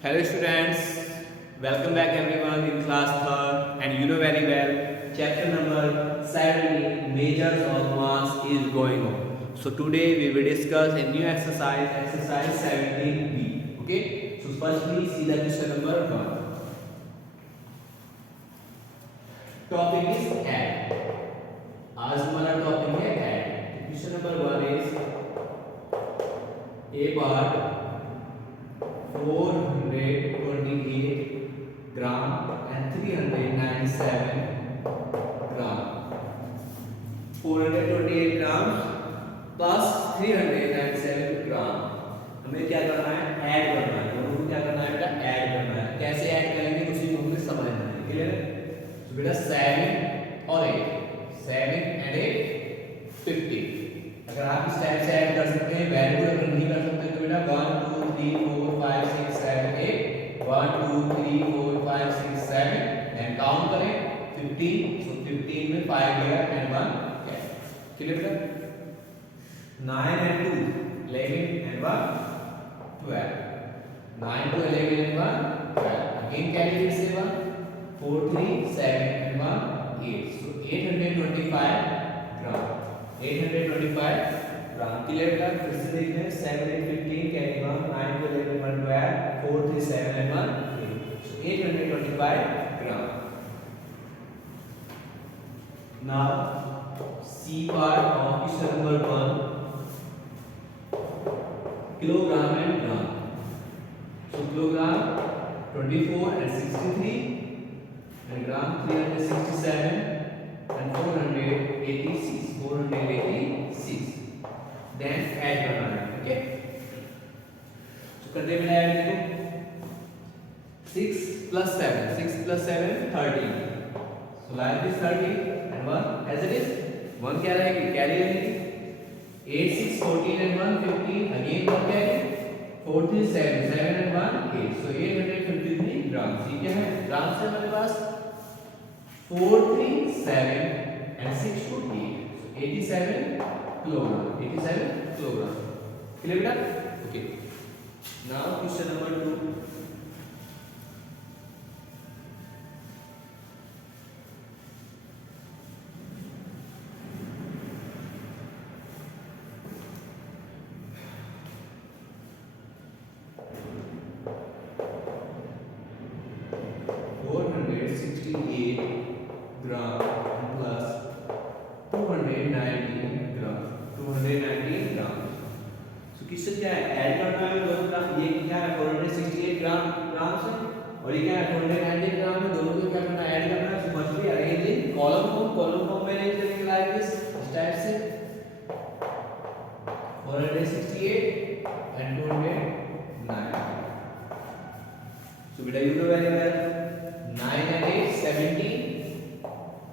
Hello students, welcome back everyone in class 3rd and you know very well chapter number 17 measures of mass is going on. So today we will discuss a new exercise 17b. Okay, so firstly see the question number 1. Topic is add. आज हमारा topic है add. Question number 1 is a part 428 gram and 397 gram. 428 grams plus 397 ग्राम हमें क्या करना है add करना है दोनों को क्या करना है बेटा ऐड करना है कैसे ऐड करेंगे उसी को हमें समझना है क्लियर है तो बेटा 7 और 8 7 एंड 8 50 अगर आप इस टाइप से ऐड कर सकते हैं वैल्यू अगर नहीं कर सकते तो बेटा 1 2 3 4 5 6 7 8 1 2 3 4 5 6 7 एंड काउंट करें 15 सो 15 में 5 गया एंड 1 क्या क्लियर बेटा 9 and 2 11 and 1 12 9 to 11 and 1 12 again carry फिर से 1 4 3 7 and 1 8 so 825 gram 825 gram clear बेटा फिर से देखते हैं 7 and 15 carry 1 9 to 11 1 12 4 3 7 and 1 8 so 825 gram now C part of question number 1 kilogram and gram. So kilogram 24 and 63 and gram 367 and 486 486 then add करना है okay so करते हैं ऐड देखो 6 plus 7 6 plus 7 13 so like this 13 and 1 as it is 1 क्या रहेगी carry रहेगी 8 6 14 and 1 15 again 1 carry 4 3 7 7 and 1 8 so 853 ग्राम सी क्या है ग्राम से हमारे पास 4 3 7 and 6 to 8 so 87 kilogram clear बेटा okay now question number 2 468 gram plus 219 gram 219 gram so किससे क्या है ऐड करना है दोनों का ये क्या है 468 ग्राम से और ये क्या है 219 ग्राम में दोनों को क्या करना है ऐड करना है समझ लिया अरेंज इन कॉलम फॉर्म में अरेंज करेंगे लाइक दिस इस टाइप से 468 and 209 so beta you know very well 9 and 8 17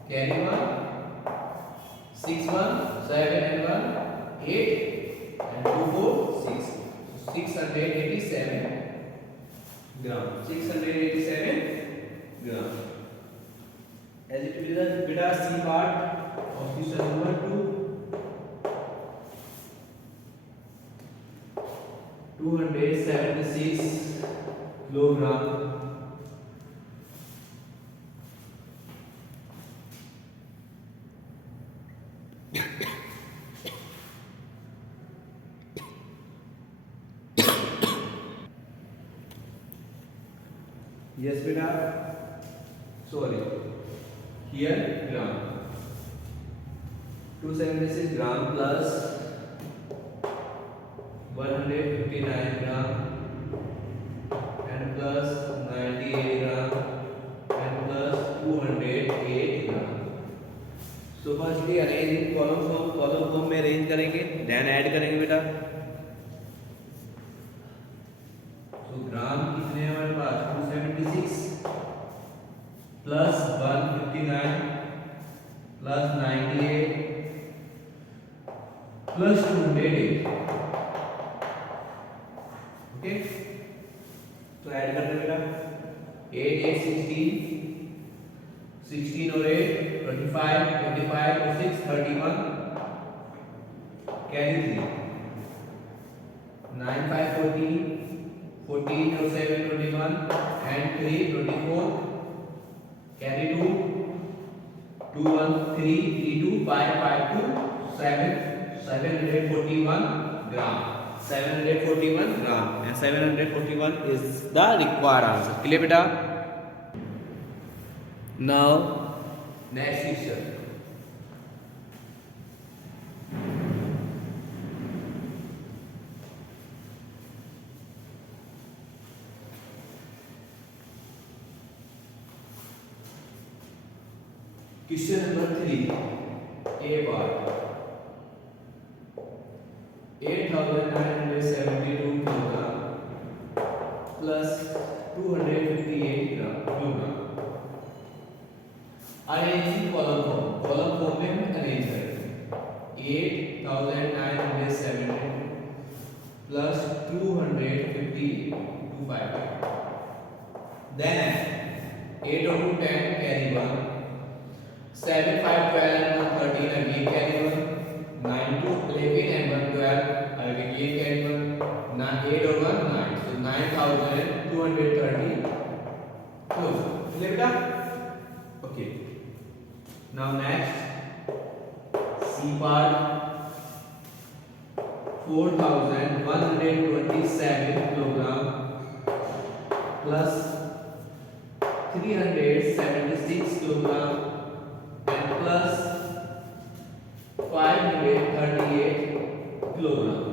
carry 1 6 1 7 and 1 8 and 2 4 6 so 687 gram 687 gram as it will be the beta C part of question number 2 276 kilogram yes beta sorry here gram 276 gram plus 159 gram and plus 98 gram and plus 208 gram so firstly arrange in column form में arrange करेंगे then add करेंगे बेटा so ग्राम कितने हैं हमारे पास 276 plus 159 plus 98 plus 208 okay तो add करते हैं बेटा 8 8 16 16 और 8 25 25 और 6 31 carry 3 9 5 14 14 और 7 21 and 3 24 carry 2 2 1 3 3 2 5 5 2 7 741 gram 741 gram and 741 is the required answer. Clear beta? Now next question. Question number 3, A part. 8,972 kilogram plus 258 kilogram. Arrange column form. Column form में हम arrange करेंगे. 8,972 plus 258. Then 8 or 2 10 carry 1. 7 5 12 and 1 13 again carry 1. 9 2 11 and 1 12 again carry 1. 8 or 1 9. So 9,230 close. Clear beta? Okay. Now next C part. 4,127 kilogram plus 376 kilogram and plus 538 kilogram.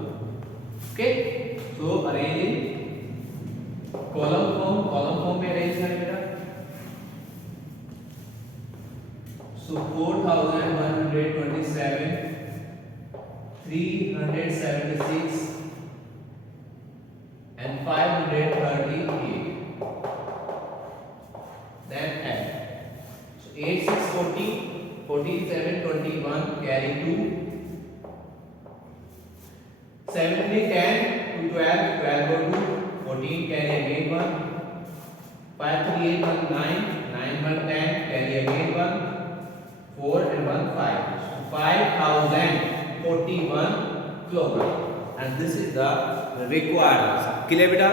Okay, so arranging column form में arrange करें बेटा. So 4,127 376 and 538. Then add. So 8 6 40 14 7 21 carry 2. 7 3 10 2 12 12 go 2 14 carry again 1. 5 3 8 1 9 9 1 10 carry again 1. 4 and 1 5. So 5,041 kilogram. And this is the required answer. Clear beta?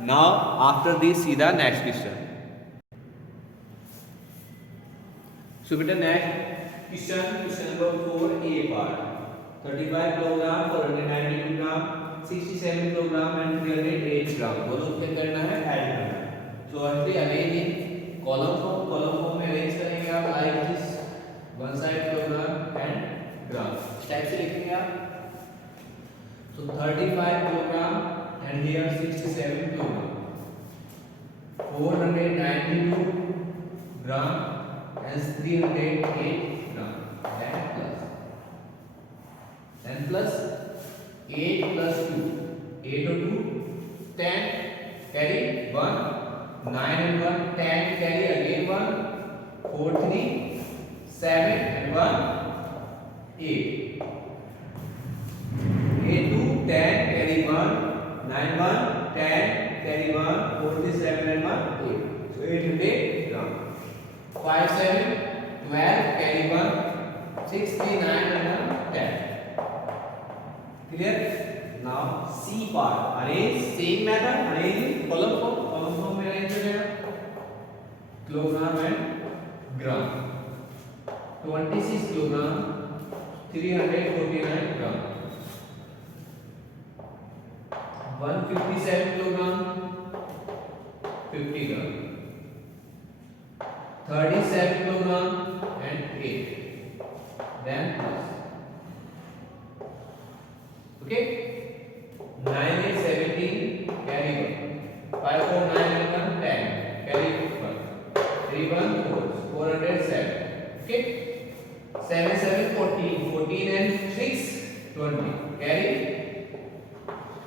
Now after this see the next question. So beta next question number 4 A part. 35 kilogram 492 gram 67 kilogram and 308 gram. दोनों क्या करना है? Add करना है. So actually arrange column form में arrange करेंगे आप like this. One side kilogram and gram. इस टाइप से लिखेंगे आप. So 35 kilogram and here 67 kilogram. 492 gram and 308 gram. Then plus 8 plus 2. 8 or 2 10 carry 1. 9 and 1 10 carry again 1. 4 3 7 and 1 8. 8 2 10 carry 1. 9 1 10 carry 1. 4 3 7 and 1 8. So 800 gram. 5 7 12 carry 1. 6 3 9 and 1 10. Clear? Now C part. Arrange same method. Arrange column form में arrange करेगा. Kilogram and gram. 26 kilogram 349 gram. 157 kilogram 50 gram. 37 kilogram and 8. Then plus. Okay, 9 8 17 carry 1. 5 4 9 and 1 10 carry 1. 3 1 4 407. Okay, 7 7 14 14 and 6 20 carry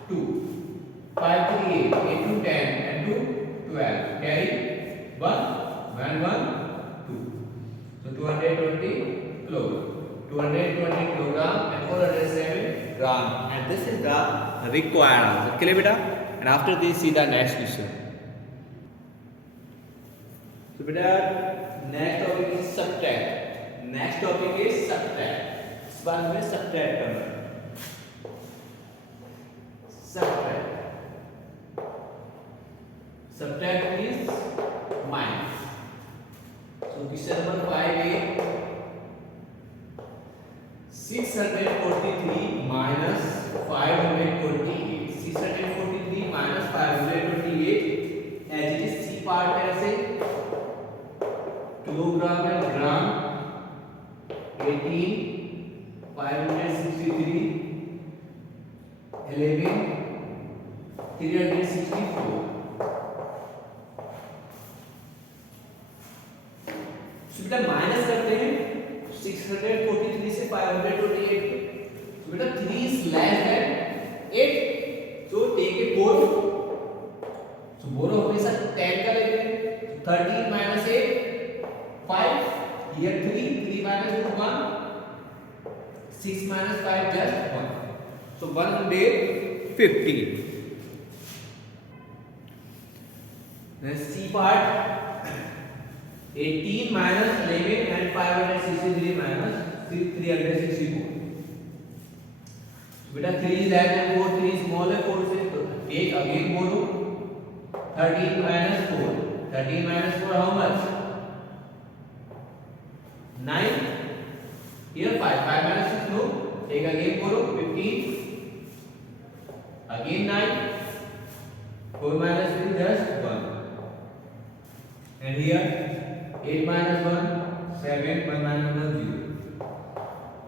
2. 5 3 8 8 2 10 and 2 12 carry 1 1 1 2. So 220 kilogram. 220 kilogram and 407 gram. And this is the required answer. Clear beta? And after this see the next question. So beta next topic is subtract. Next topic is subtract. इस बार हमें subtract करना है. Subtract. subtract means minus. So question number 5 is 643 minus 528. 643 minus 528 as it is C part ऐसे kilogram है ग्राम 18 563 11 364. बेटा minus करते हैं 643 से 528. so बेटा 3 is less than 8, so take a 4. so बोरो हमेशा 10 का लेंगे. 13 minus 8 5. here 3 minus 1 6 minus 5 just 1. so 150. then C part 18 minus 11 and 563 minus 364. बेटा 3 is less than 4, 3 is smaller 4 से तो एक again बोलो 13 minus 4. 13 minus 4 how much? 9. Here 5. 5 minus 6 no. एक again बोलो 15. Again 9. 4 minus 3 just 1. And here 8 minus 1 7. 1 minus 1 0.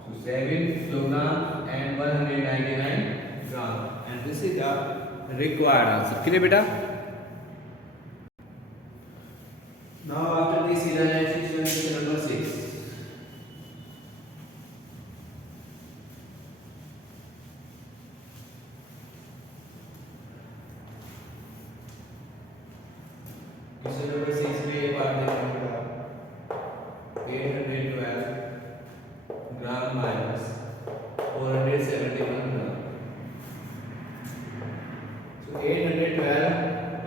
So 7 kilogram and 199 gram. And this is the required answer. Clear beta? Now after this realization question number 6. question number 6 में ये बात देखिएगा 812 ग्राम minus 471 ग्राम. so 812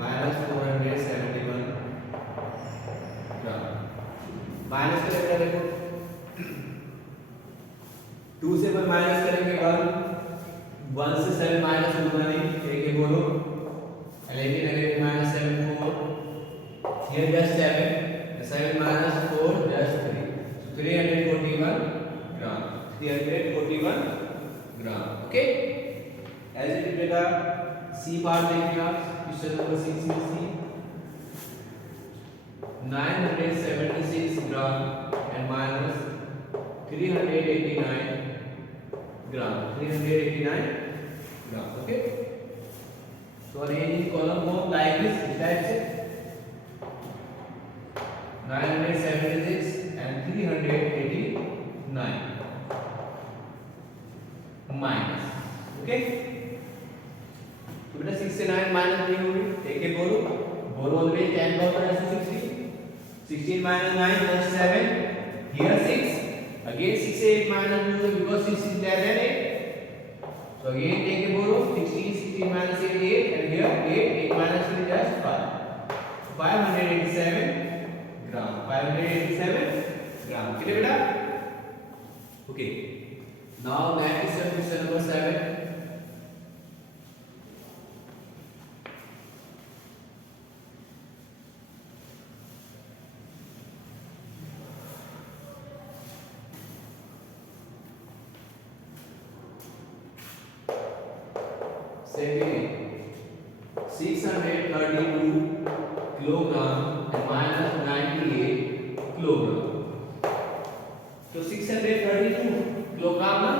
minus 471 ग्राम. Minus करेंगे देखो 2 से minus करेंगे 1 से 7 minus होगा नहीं. एक बोलो 11 minus 7 4. Here just 7. 7 minus 4 just 3. So 341 gram. 341 gram. Okay. As it is beta C part देखिएगा question number 6 में C 976 gram and minus 389 gram. 389 gram. Okay. So arrange in column form like this type से 976 and 389 minus. Okay. तो बेटा 6 से 9 minus नहीं होगी. एक एक बोलो बोलो ऑलवेज 10 का होता है 60. 16 minus 9 plus 7. Here 6. Again 6 से 8 minus नहीं होगा because 6 is less than 8. So again take a बोलो 16 minus 8 8 and here 8 minus 3 just 5. 587 gram. 587 gram. Clear beta? Okay. Now next is question number 7. Second, 632 kilogram and minus 98 kilogram. So 632 kilogram ना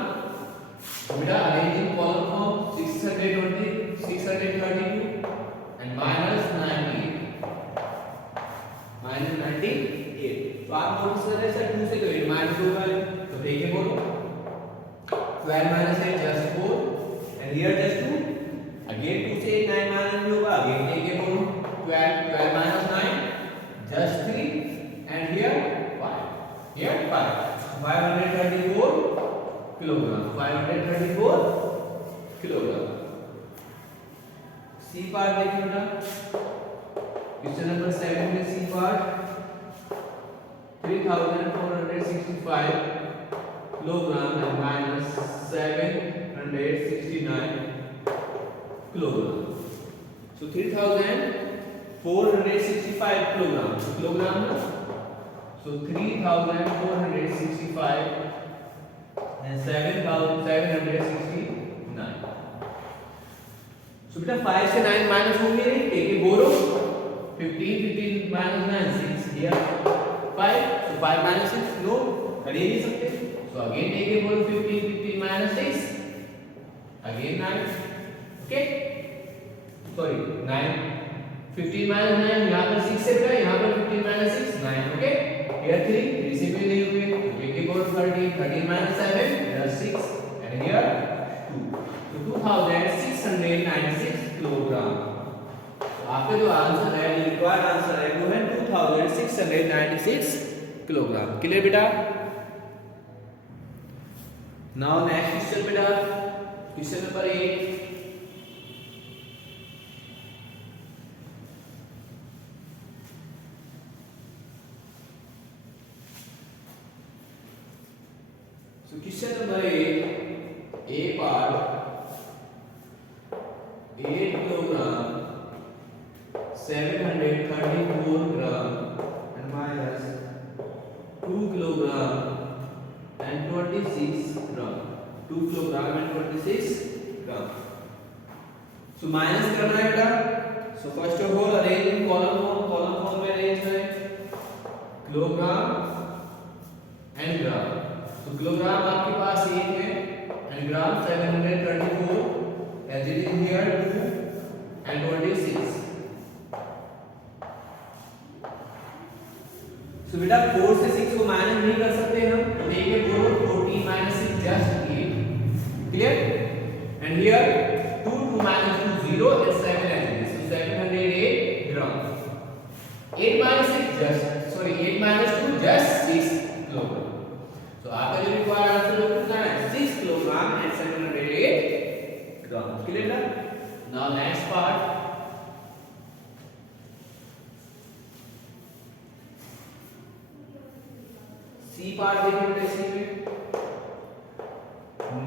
तो बेटा arranging column form 632 and minus 98. तो आप notice कर रहे हैं sir 2 से करेंगे माइनस 2 वाले तो देखिए बोलो 12 minus 8 just 4 and here just 2. Again 2 से 9 minus नहीं होगा. Again take a बोलो 12 minus 9 just 3 and here 5. Here 5. 534 kilogram. 534 kilogram. C part देखिए बेटा. Question number 7 में C part 3465 kilogram and minus 769 kilogram. So 3465 465 kilogram. So kilogram na? So 3,465 and 7,769. So बेटा 5 से 9 minus होंगे नहीं, take a borrow. 15 minus 9 6 here 5. So 5 minus 6 no, कर ही नहीं सकते. So again take a borrow. 15 minus 6 again 9. Okay, sorry 9. 15 minus 9 यहाँ पर 6 से बेटा, यहाँ पर 15 minus 6 9. Okay, here 3 से भी नहीं हुए. take a borrow 13 minus 7 here 6 and here 2. So 2696 kilogram. आपका जो आंसर है, रिक्वायर्ड आंसर है वो है 2696 किलोग्राम. क्लियर बेटा? नाउ नेक्स्ट क्वेश्चन बेटा, question number 8. So question number 8, A part 8 kilogram 734 gram and minus 2 kilogram and 26 gram. 2 kilogram and 26 gram. So minus करना है बेटा. So first of all arrange in column form में arrange करें kilogram and gram. तो kilogram आपके पास 1 है and gram 734 as it is here 2 and 26. So बेटा 4 से 6 को माइनस नहीं कर सकते हम, तो देखिए 14 minus 6 just 8. Clear? And here 2 minus 2 0 and 7 as it is. So 708 gram. 8 minus 6 just 8 minus 2 just 6 kilogram. So आपका जो रिक्वायर्ड आंसर कितना है 6 किलोग्राम and 708 ग्राम. क्लियर ना? Now next part. C part देखिए बेटा, इसी में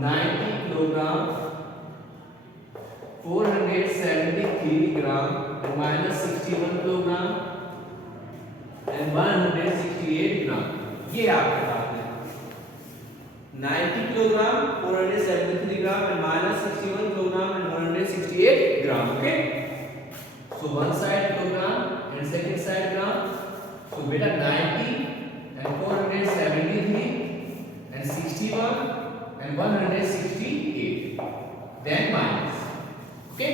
90 kilogram 473 gram and minus 61 kilogram and 168 gram. ये आपके पास 90 kilogram 473 gram and minus 61 kilogram and 168 gram. Okay, so one side kilogram and second side gram. So beta 90 and 473 and 61 and 168 then minus. Okay,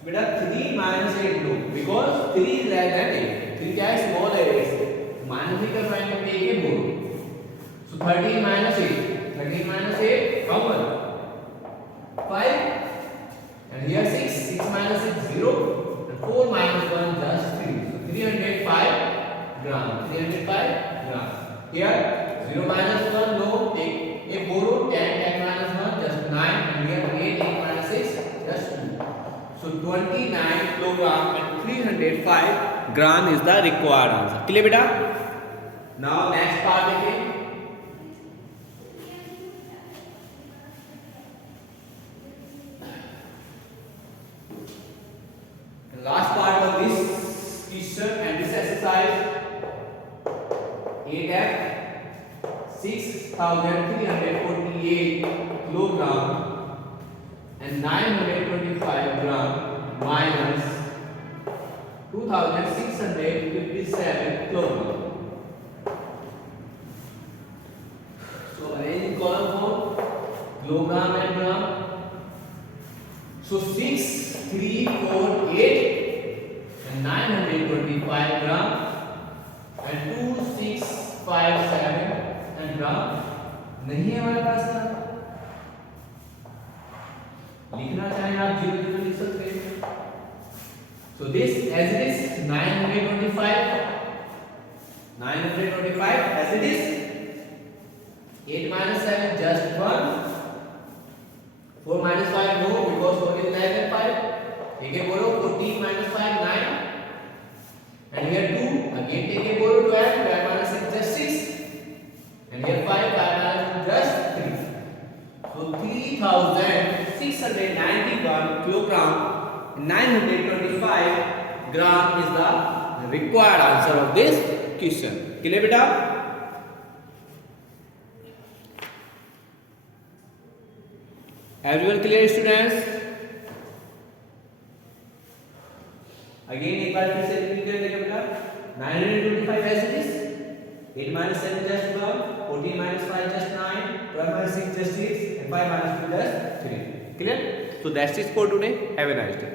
so beta 3 minus 8 no, because 3 is less than 8. 3 क्या है, small है, minus भी कर पाएंगे तो एक बोल. So 13 minus 8. 13 minus 8, how much? 5. And here 6. 6 minus 6, 0. And 4 minus 1, just 3. So 305 gram. 305 gram. Here 0 minus 1, no. Take a borrow. 10 minus 1, just 9. And here 8 minus 6, just 2. So 29 kilogram and 305 gram is the required answer. Clear beta? Now next part again. Last part of this question and this exercise, 8F 6,348 kilogram and 925 gram minus 2,657 kilogram. So arrange in column form kilogram and gram. So 6, 3, 4, 8 and 925 gram and 2657 and gram नहीं है हमारे पास ना. लिखना चाहें आप 0 0 लिख सकते हैं. So this as it is 925 as it is 8 minus 7 just 1. 4 minus 5 no, because 4 is less than 5. Take a borrow. 14 minus 5 9 and here 2. Again take a borrow. 12 minus 6 just 6 and here 5 minus 2 just 3. So 3691 kilogram 925 gram is the required answer of this question. Clear बेटा? Everyone clear students? Again एक बार फिर से repeat कर देंगे बेटा. 925 as it is. 8 minus 7 just 12. 14 minus 5 just 9. 12 minus 6 just 6. And 5 minus 2 just 3. Clear? So that's it for today. Have a nice day.